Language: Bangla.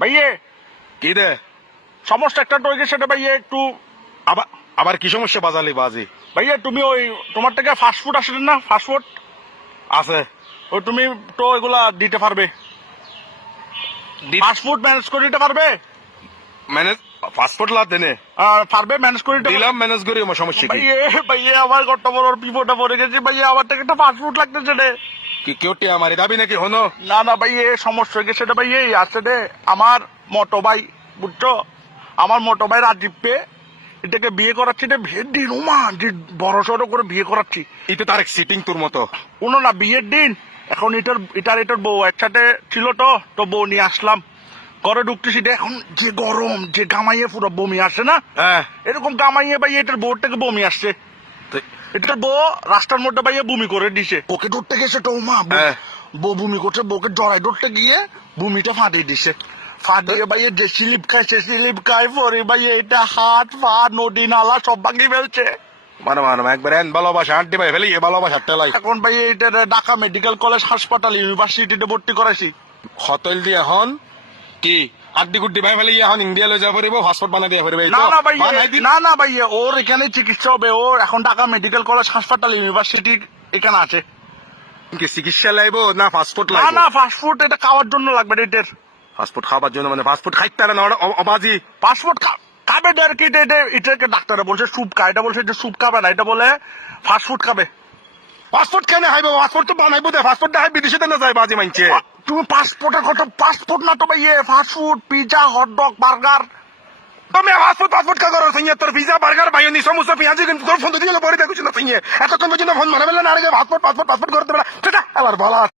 ভাইয়ে কি দে সমস্যা একটা তো সেটা ভাইয়ে একটু আবার আবার কি সমস্যা বাজালি বাজি ভাইয়া তুমি ওই তোমার থেকে ফাস্টফুড আসলে না ফাস্টফুড আছে ওই তুমি তো এগুলা দিতে পারবে ফাস্টফুড ম্যানেজ করে দিতে পারবে ম্যানেজ পাসপোর্ট লা দেনে পারবে ম্যানেজ করে দিতে দিলাম ম্যানেজ করি আমার সমস্যা কি ভাইয়ে ভাইয়ে আমার কত বড় বিপদে পড়ে গেছি ভাইয়া আমার থেকে একটা ফাস্টফুড লাগতেছে রে কি কেউটি আমার দাবি নাকি হনো না না ভাইয়ে সমস্যা হয়ে গেছে রে ভাইয়ে আছে রে আমার মোটো ভাই বুঝছো আমার মোটো ভাই রাজীব পে এটাকে বিয়ে করাচ্ছি রে ভেন্ডি রোমান যে বড় সড়ো করে বিয়ে করাচ্ছি এটা তার এক সিটিং তোর মতো কোনো না বিয়ের দিন এখন এটার বউ একসাথে ছিল তো বউ নিয়ে আসলাম ঘরে ঢুকতেছি রে, এখন যে গরম যে গামাইয়ে পুরো বমি আসে না হ্যাঁ এরকম গামাইয়ে ভাই এটার বউর থেকে বমি আসছে এটার বউ রাস্তার মধ্যে ভাইয়া বমি করে দিছে ওকে ধরতে গেছে তো মা হ্যাঁ। বউ বমি করছে বউকে জড়াই ধরতে গিয়ে বমিটা ফাটিয়ে দিছে ফাটিয়ে ভাইয়া যে স্লিপ খায় সে স্লিপ খায় পরে ভাইয়া এটা হাত পা নদী নালা সব ভাঙিয়ে ফেলছে মানে একবার এন ভালোবাসা আন্টি ভাই ফেলে ভালোবাসা টেলাই এখন ভাই এটা ঢাকা মেডিকেল কলেজ হাসপাতাল ইউনিভার্সিটিতে ভর্তি করাইছি হতল দিয়ে এখন কি আড্ডি গুড্ডি ভাই ফেলে এখন ইন্ডিয়া লয়ে যাব পারিব পাসপোর্ট বানাই দিয়া পারিব না না ভাই না ভাই ওর এখানে চিকিৎসা হবে ও এখন ঢাকা মেডিকেল কলেজ হাসপাতাল ইউনিভার্সিটি এখানে আছে কি চিকিৎসা লাইবো না পাসপোর্ট না লাইবো না ফাস্টফুড এটা খাওয়ার জন্য লাগবে এটার পাসপোর্ট খাবার জন্য মানে পাসপোর্ট খাইতে না অবাজি পাসপোর্ট খাবে আর কি এটাকে ডাক্তারে বলছে স্যুপ খায় এটা বলছে যে স্যুপ খাবে না এটা বলে ফাস্টফুড খাবে পাসপোর্ট কেন হাইব পাসপোর্ট তো বানাইবো দে পাসপোর্ট হাই বিদেশে না যায় বাজি মানছে তুমি পাসপোর্টের কথা পাসপোর্ট না তো ভাই ফাস্টফুড পিজা হটডগ বার্গার তুমি পাসপোর্ট কা করো সৈন্য তোর ভিসা বার্গার বাইনি সমস্ত পেঁয়াজি তোর ফোন দিয়ে পরে দেখছিস না সৈন্য এতক্ষণ পর্যন্ত ফোন মারাবেলা না আগে পাসপোর্ট করতে পারা সেটা আবার বলা